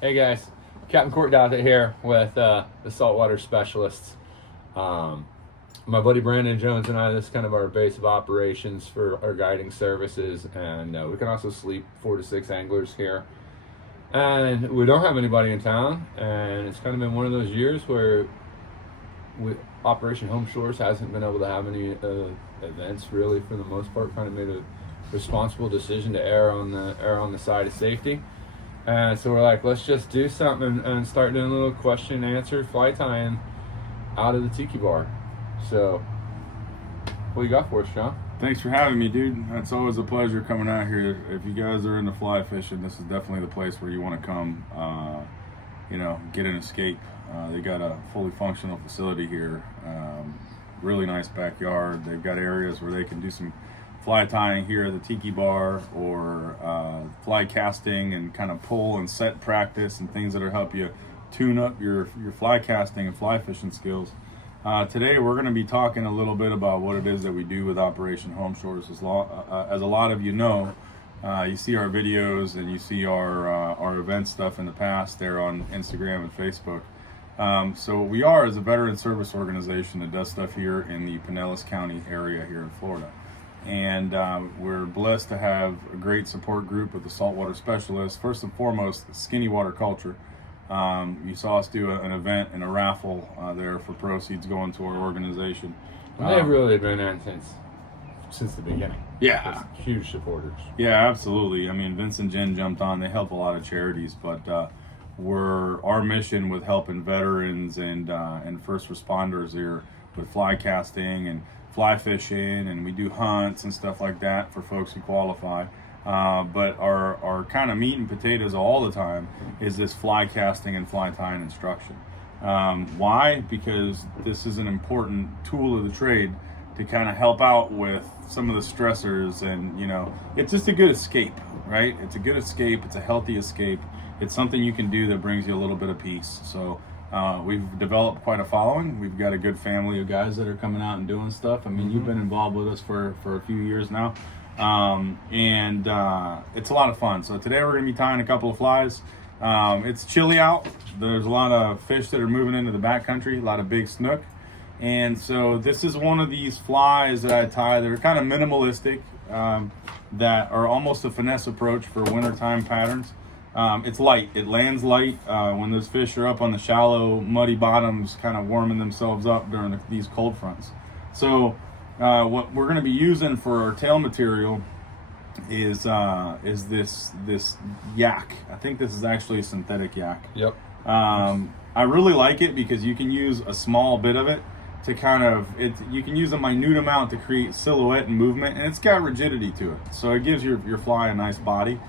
Hey guys, Captain Court Dockett here with the saltwater specialists. My buddy Brandon Jones and I, this is kind of our base of operations for our guiding services, and we can also sleep 4 to 6 anglers here. And we don't have anybody in town, and it's kind of been one of those years where Operation Home Shores hasn't been able to have any events really for the most part. Kind of made a responsible decision to err on the side of safety. And so we're like, let's just do something and start doing a little question and answer fly tying out of the tiki bar. So, what you got for us, John? Thanks for having me, dude. It's always a pleasure coming out here. If you guys are into fly fishing, this is definitely the place where you want to come, get an escape. They got a fully functional facility here. Really nice backyard. They've got areas where they can do some fly tying here at the tiki bar, or fly casting and kind of pull and set practice and things that'll help you tune up your fly casting and fly fishing skills. Today we're going to be talking a little bit about what it is that we do with Operation Home Shores. As a lot of you know, you see our videos and you see our event stuff in the past there on Instagram and Facebook. So what we are is a veteran service organization that does stuff here in the Pinellas County area here in Florida. And we're blessed to have a great support group with the saltwater specialists. First and foremost, Skinny Water Culture. You saw us do an event and a raffle there for proceeds going to our organization. They've really been in since the beginning. Yeah. Just huge supporters. Yeah, absolutely. I mean, Vince and Jen jumped on. They help a lot of charities, but our mission with helping veterans and first responders here with fly casting and fly fishing, and we do hunts and stuff like that for folks who qualify. But our kind of meat and potatoes all the time is this fly casting and fly tying instruction. Why? Because this is an important tool of the trade to kind of help out with some of the stressors, and it's just a good escape, right? It's a good escape. It's a healthy escape. It's something you can do that brings you a little bit of peace. So we've developed quite a following. We've got a good family of guys that are coming out and doing stuff. I mean, you've been involved with us for a few years now. And it's a lot of fun. So today we're going to be tying a couple of flies. It's chilly out. There's a lot of fish that are moving into the backcountry, a lot of big snook. And so this is one of these flies that I tie that are kind of minimalistic, that are almost a finesse approach for wintertime patterns. It's light. It lands light when those fish are up on the shallow, muddy bottoms, kind of warming themselves up during these cold fronts. So what we're going to be using for our tail material is this yak. I think this is actually a synthetic yak. Yep. I really like it because you can use a small bit of it to you can use a minute amount to create silhouette and movement, and it's got rigidity to it. So it gives your fly a nice body.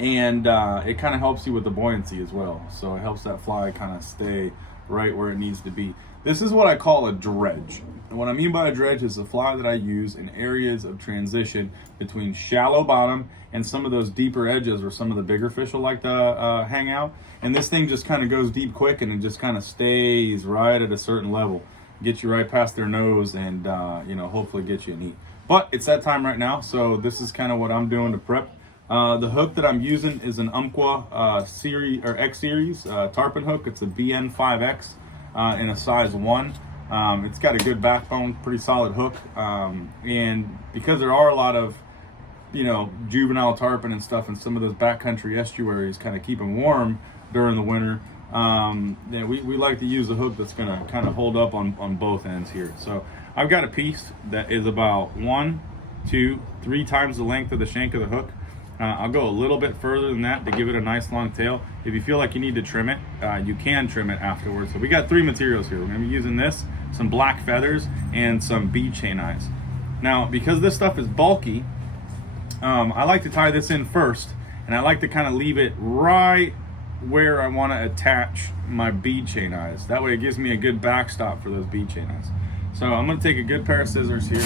And it kind of helps you with the buoyancy as well. So it helps that fly kind of stay right where it needs to be. This is what I call a dredge. And what I mean by a dredge is a fly that I use in areas of transition between shallow bottom and some of those deeper edges where some of the bigger fish will like to hang out. And this thing just kind of goes deep quick, and it just kind of stays right at a certain level. Get you right past their nose, and hopefully get you an eat. But it's that time right now, so this is kind of what I'm doing to prep. The hook that I'm using is an Umpqua series or X series tarpon hook. It's a BN5X in a size 1. It's got a good backbone, pretty solid hook, and because there are a lot of juvenile tarpon and stuff in some of those backcountry estuaries, kind of keep them warm during the winter. We like to use a hook that's going to kind of hold up on both ends here. So I've got a piece that is about 1, 2, 3 times the length of the shank of the hook. I'll go a little bit further than that to give it a nice long tail. If you feel like you need to trim it, you can trim it afterwards. So we got 3 materials here. We're going to be using this, some black feathers, and some bead chain eyes. Now, because this stuff is bulky, I like to tie this in first, and I like to kind of leave it right where I want to attach my bead chain eyes. That way it gives me a good backstop for those bead chain eyes. So I'm going to take a good pair of scissors here,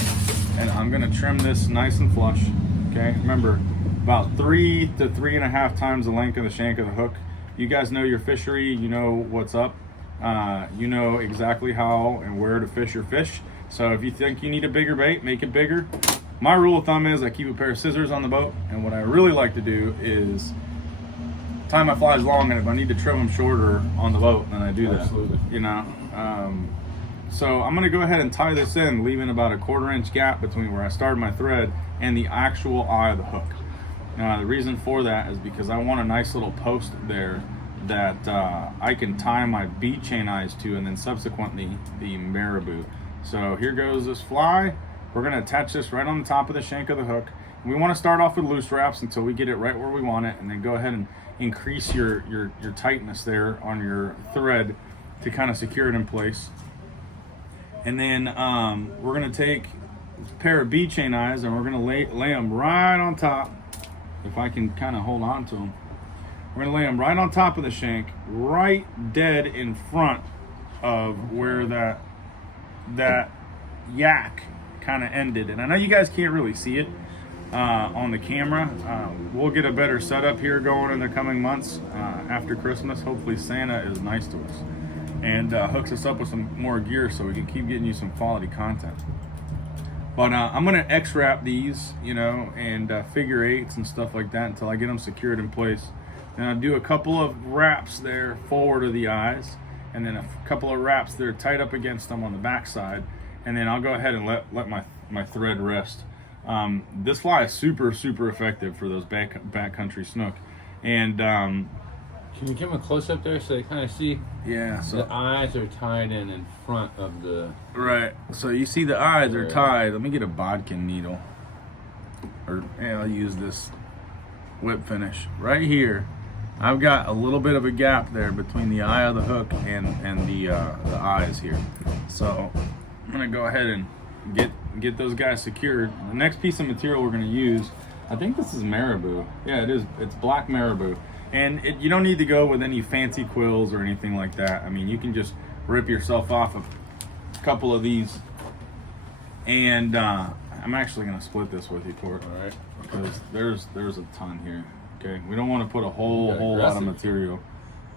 and I'm going to trim this nice and flush. Okay, remember, about 3 to 3.5 times the length of the shank of the hook. You guys know your fishery, you know what's up. You know exactly how and where to fish your fish. So if you think you need a bigger bait, make it bigger. My rule of thumb is I keep a pair of scissors on the boat, and what I really like to do is tie my flies long, and if I need to trim them shorter on the boat, then I do that. Absolutely. You know. So I'm gonna go ahead and tie this in, leaving about a 1/4 inch gap between where I started my thread and the actual eye of the hook. The reason for that is because I want a nice little post there that I can tie my bead chain eyes to, and then subsequently the marabou. So here goes this fly. We're gonna attach this right on the top of the shank of the hook. We want to start off with loose wraps until we get it right where we want it, and then go ahead and increase your tightness there on your thread to kind of secure it in place. And then we're gonna take a pair of bead chain eyes, and we're gonna lay them right on top. If I can kind of hold on to them, we're gonna lay them right on top of the shank, right dead in front of where that yak kind of ended. And I know you guys can't really see it on the camera. We'll get a better setup here going in the coming months after Christmas. Hopefully Santa is nice to us and hooks us up with some more gear so we can keep getting you some quality content. But I'm gonna X-wrap these, you know, and figure eights and stuff like that until I get them secured in place. Then I'll do a couple of wraps there forward of the eyes, and then a couple of wraps there tight up against them on the back side, and then I'll go ahead and let my thread rest. This fly is super effective for those backcountry snook. And can you give them a close up there so they kind of see? Yeah, so the eyes are tied in front of the. Right. So you see the eyes are tied. Let me get a bodkin needle, or yeah, I'll use this whip finish right here. I've got a little bit of a gap there between the eye of the hook and the eyes here. So I'm gonna go ahead and get those guys secured. The next piece of material we're gonna use, I think this is marabou. Yeah, it is. It's black marabou. And you don't need to go with any fancy quills or anything like that. I mean, you can just rip yourself off a couple of these. And I'm actually gonna split this with you, Court. All right. Because there's a ton here. Okay, we don't want to put a whole lot of material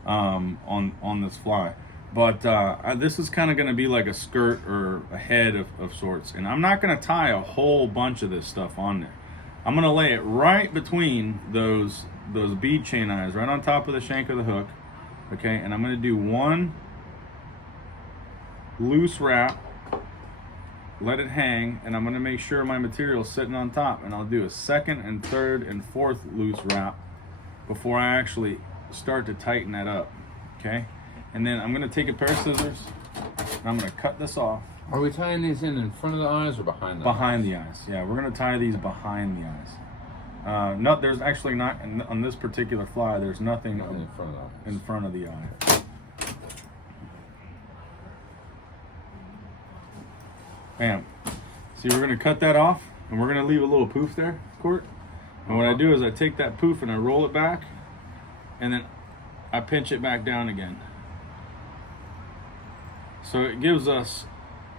on this fly. But this is kind of going to be like a skirt or a head of sorts. And I'm not going to tie a whole bunch of this stuff on there. I'm going to lay it right between those bead chain eyes, right on top of the shank of the hook. Okay, and I'm going to do one loose wrap, let it hang, and I'm going to make sure my material is sitting on top. And I'll do a second and third and fourth loose wrap before I actually start to tighten that up. Okay, and then I'm going to take a pair of scissors and I'm going to cut this off. Are we tying these in front of the eyes or behind the eyes? Behind the eyes. Yeah, we're going to tie these behind the eyes. No, there's actually not, on this particular fly, there's nothing in front of the eye. Bam. See, we're going to cut that off, and we're going to leave a little poof there, Court. And what I do is I take that poof and I roll it back, and then I pinch it back down again. So it gives us,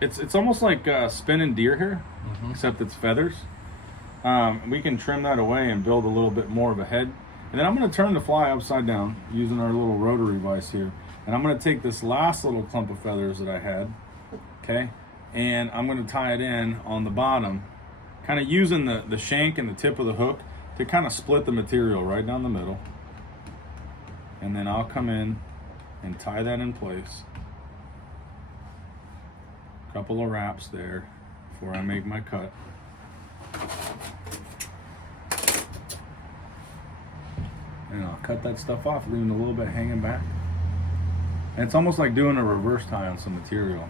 it's almost like spinning deer hair, except it's feathers. We can trim that away and build a little bit more of a head. And then I'm going to turn the fly upside down using our little rotary vise here. And I'm going to take this last little clump of feathers that I had, okay, and I'm going to tie it in on the bottom, kind of using the shank and the tip of the hook to kind of split the material right down the middle. And then I'll come in and tie that in place. Couple of wraps there before I make my cut. And I'll cut that stuff off, leaving a little bit hanging back. And it's almost like doing a reverse tie on some material.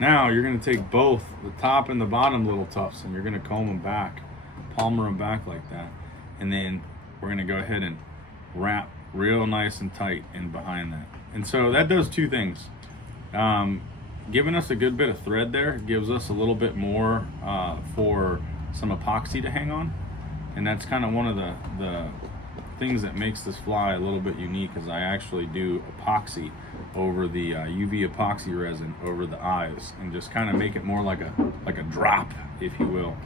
Now you're going to take both the top and the bottom little tufts and you're going to comb them back, palmer them back like that. And then we're going to go ahead and wrap real nice and tight in behind that. And so that does two things. Giving us a good bit of thread there gives us a little bit more for some epoxy to hang on. And that's kind of one of the things that makes this fly a little bit unique, is I actually do epoxy over the UV epoxy resin over the eyes and just kind of make it more like a drop, if you will.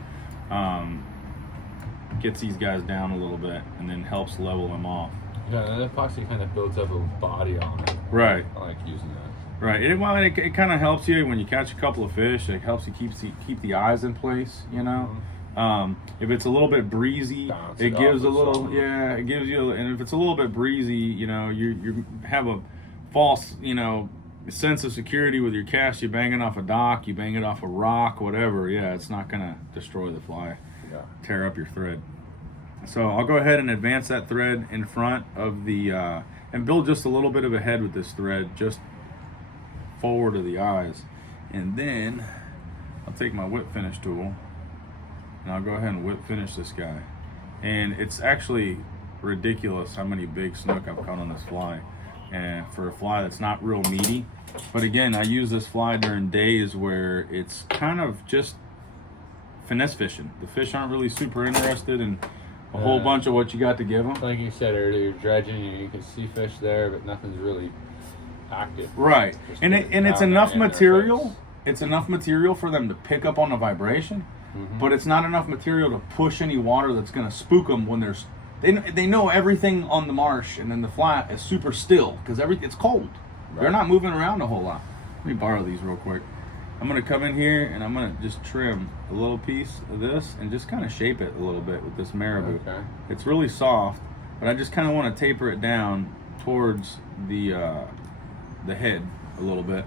Gets these guys down a little bit and then helps level them off. Yeah, that epoxy kind of builds up a body on it. Right. I like using that. Right. It kind of helps you when you catch a couple of fish. It helps you keep the eyes in place, you know. If it's a little bit breezy, Bounce it it gives a off of little, something. yeah, it gives you, and if it's a little bit breezy, you have a false, sense of security with your cast. You bang it off a dock, you bang it off a rock, whatever. Yeah, it's not gonna destroy the fly, Yeah. tear up your thread. So I'll go ahead and advance that thread in front of the, and build just a little bit of a head with this thread, just forward of the eyes. And then I'll take my whip finish tool and I'll go ahead and whip finish this guy. And it's actually ridiculous how many big snook I've caught on this fly. And for a fly that's not real meaty. But again, I use this fly during days where it's kind of just finesse fishing. The fish aren't really super interested in a whole bunch of what you got to give them. Like you said earlier, you're dredging, you can see fish there, but nothing's really active. Right. Just And getting it's down enough there in their material. face. It's enough material for them to pick up on the vibration, Mhm. but it's not enough material to push any water that's going to spook them when there's. They know everything on the marsh and then the flat is super still because it's cold. They're Right. not moving around a whole lot. Let me borrow these real quick. I'm going to come in here and I'm going to just trim a little piece of this and just kind of shape it a little bit with this marabou. Okay. It's really soft, but I just kind of want to taper it down towards the head a little bit.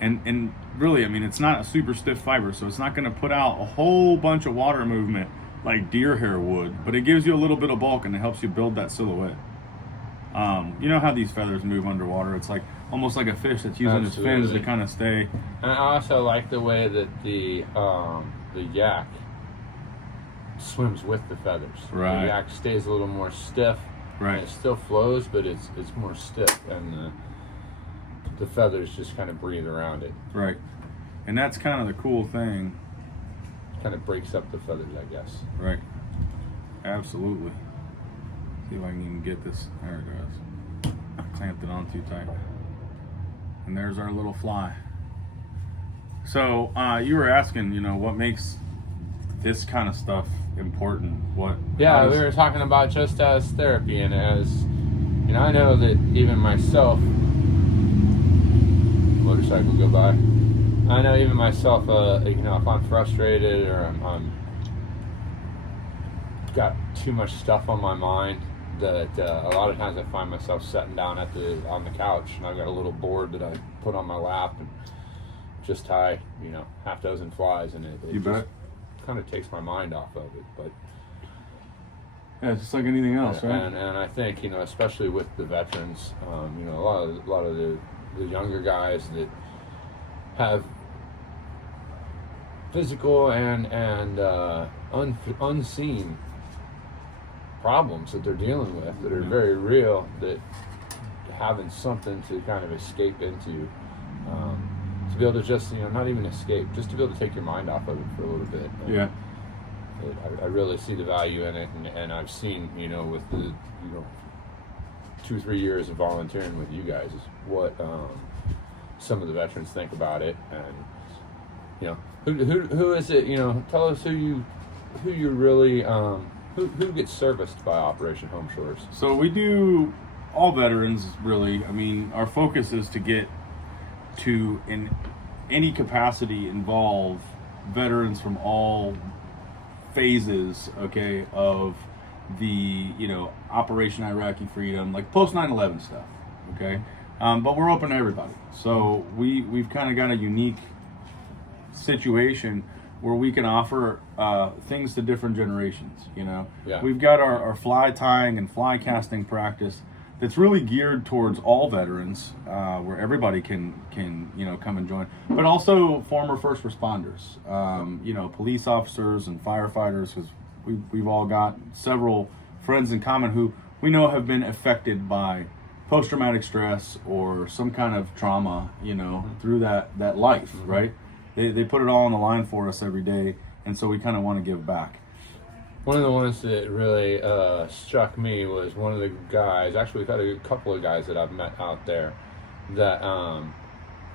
And really, I mean, it's not a super stiff fiber, so it's not going to put out a whole bunch of water movement like deer hair would, but it gives you a little bit of bulk and it helps you build that silhouette. You know how these feathers move underwater? It's like almost like a fish that's using his fins Absolutely. to kind of stay. And I also like the way that the yak swims with the feathers. Right. The yak stays a little more stiff. Right. And it still flows, but it's more stiff, and the feathers just kind of breathe around it. Right. And that's kind of the cool thing. Kind of breaks up the feathers, I guess. Right. Absolutely. See if I can even get this. There it goes. I clamped it on too tight. And there's our little fly. So you were asking, what makes this kind of stuff important? How Yeah, does- we were talking about just as therapy, and as I know that even myself, motorcycle go by. I know even myself, if I'm frustrated or I'm got too much stuff on my mind, that a lot of times I find myself sitting down on the couch, and I've got a little board that I put on my lap and just tie half dozen flies, and it You just bet. kind of takes my mind off of it. But Yeah, it's just like anything else, right? and I think especially with the veterans, a lot of the younger guys that have physical and unseen problems that they're dealing with that are very real, that having something to kind of escape into, to be able to just not even escape, just to be able to take your mind off of it for a little bit. Yeah. I really see the value in it, and I've seen with the 2-3 years of volunteering with you guys is what some of the veterans think about it. And who is it? Tell us who you really who gets serviced by Operation Home Shores. So we do all veterans, really. I mean, our focus is to get to, in any capacity, involve veterans from all phases, okay, of the Operation Iraqi Freedom, like post 9/11 stuff, okay. But we're open to everybody. So we've kind of got a unique situation where we can offer things to different generations. Yeah. We've got our fly tying and fly casting practice that's really geared towards all veterans, where everybody can come and join, but also former first responders, police officers and firefighters, because we've all got several friends in common who we know have been affected by post-traumatic stress or some kind of trauma, through that life, right? They put it all on the line for us every day, and so we kind of want to give back. One of the ones that really struck me was one of the guys. Actually, we've had a couple of guys that I've met out there that,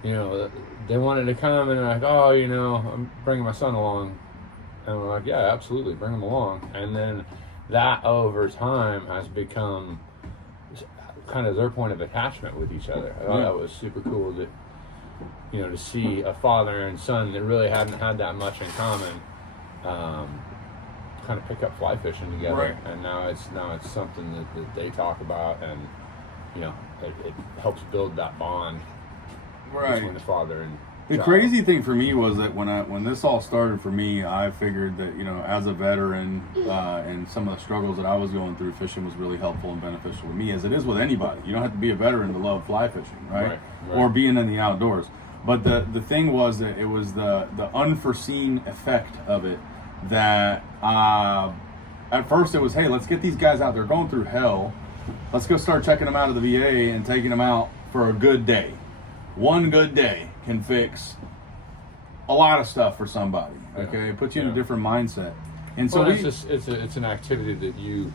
they wanted to come and they're like, oh, I'm bringing my son along. And we're like, yeah, absolutely, bring him along. And then that over time has become kind of their point of attachment with each other. I thought that was super cool to see a father and son that really hadn't had that much in common kind of pick up fly fishing together, Right. and now it's something that they talk about, and it helps build that bond between the father and The child. crazy thing for me was that when this all started for me, I figured that as a veteran and some of the struggles that I was going through, fishing was really helpful and beneficial to me, as it is with anybody. You don't have to be a veteran to love fly fishing, right? Right. Or being in the outdoors. But the thing was that it was the unforeseen effect of it that at first it was, hey, let's get these guys out. They're going through hell. Let's go start checking them out of the VA and taking them out for a good day. One good day can fix a lot of stuff for somebody. Okay, it puts you in a different mindset. And so it's an activity that you,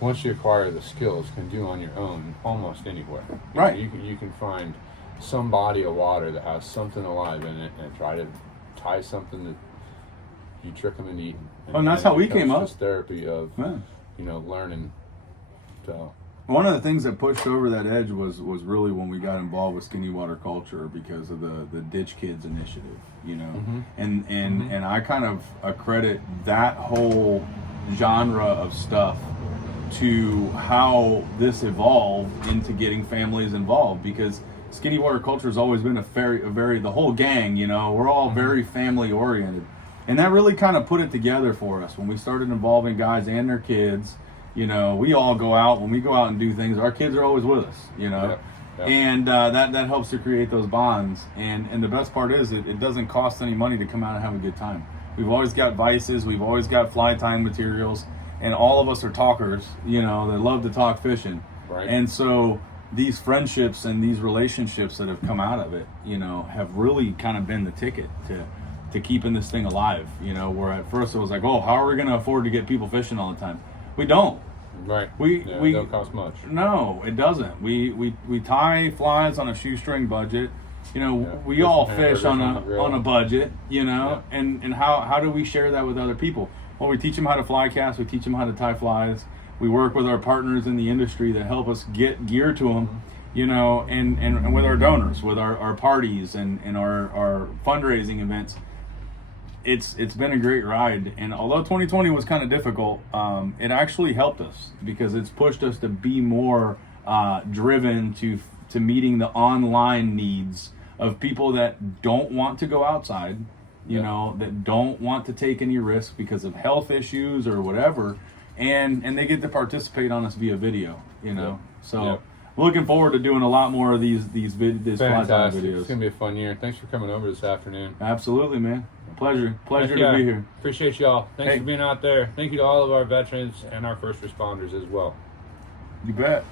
once you acquire the skills, can do on your own almost anywhere. Right. You can find some body of water that has something alive in it and try to tie something that you trick them into eating. And that's how we came up. Just therapy of Yeah. learning. So one of the things that pushed over that edge was really when we got involved with Skinny Water Culture because of the Ditch Kids initiative, and I kind of accredit that whole genre of stuff to how this evolved into getting families involved, because Skinny Water Culture has always been a very the whole gang, we're all very family oriented, and that really kind of put it together for us when we started involving guys and their kids. We all go out. When we go out and do things, our kids are always with us, Yep. and that helps to create those bonds. And the best part is it doesn't cost any money to come out and have a good time. We've always got vices. We've always got fly tying materials, and all of us are talkers, that love to talk fishing. Right. And so these friendships and these relationships that have come out of it, have really kind of been the ticket to keeping this thing alive. Where at first it was like, oh, how are we going to afford to get people fishing all the time? We don't. right. We It don't cost much. No, it doesn't. We tie flies on a shoestring budget. We Fish all and fish hamburgers on on the grill. a budget. Yeah. And how do we share that with other people? Well, we teach them how to fly cast. We teach them how to tie flies. We work with our partners in the industry that help us get gear to them. And with our donors, with our parties and our fundraising events. It's been a great ride, and although 2020 was kind of difficult, it actually helped us because it's pushed us to be more driven to meeting the online needs of people that don't want to go outside, that don't want to take any risk because of health issues or whatever, and they get to participate on us via video, So Yep. looking forward to doing a lot more of these fly tying Fantastic. videos. It's gonna be a fun year. Thanks for coming over this afternoon. Absolutely, man. Pleasure Heck to yeah. be here. Appreciate y'all. Thanks Hey. for being out there. Thank you to all of our veterans and our first responders as well. You bet.